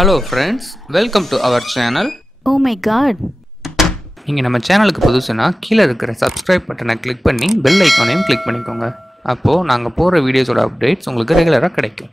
Hello friends, welcome to our channel. Oh my god. நீங்கள் நம்ம சேனலுக்கு புதுசுனா கீழே இருக்கிற சப்ஸ்கிரைப் பட்டனை கிளிக் பண்ணி பெல் ஐக்கானையும் கிளிக் பண்ணிக்கோங்க. அப்போது நாங்கள் போடுற வீடியோஸோட அப்டேட்ஸ் உங்களுக்கு ரெகுலராக கிடைக்கும்.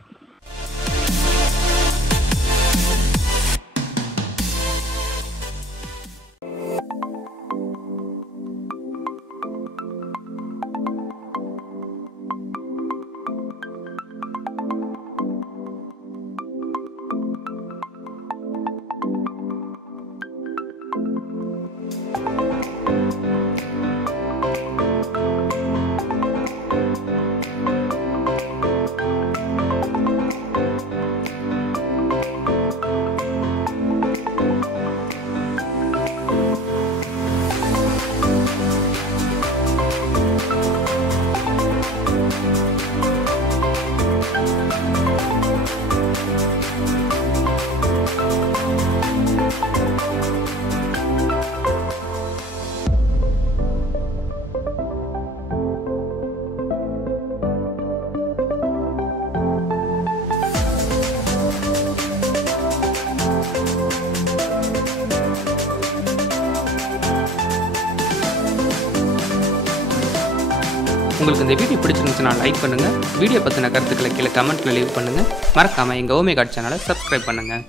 உங்களுக்கு இந்த வீடியோ பிடிச்சிருந்துச்சுன்னா லைக் பண்ணுங்கள். வீடியோ பற்றின கருத்துக்களை கீழே கமெண்ட்டில் லீவ் பண்ணுங்கள். மறக்காமல் எங்கள் ஓமே காட் சேனலை சப்ஸ்கிரைப் பண்ணுங்கள்.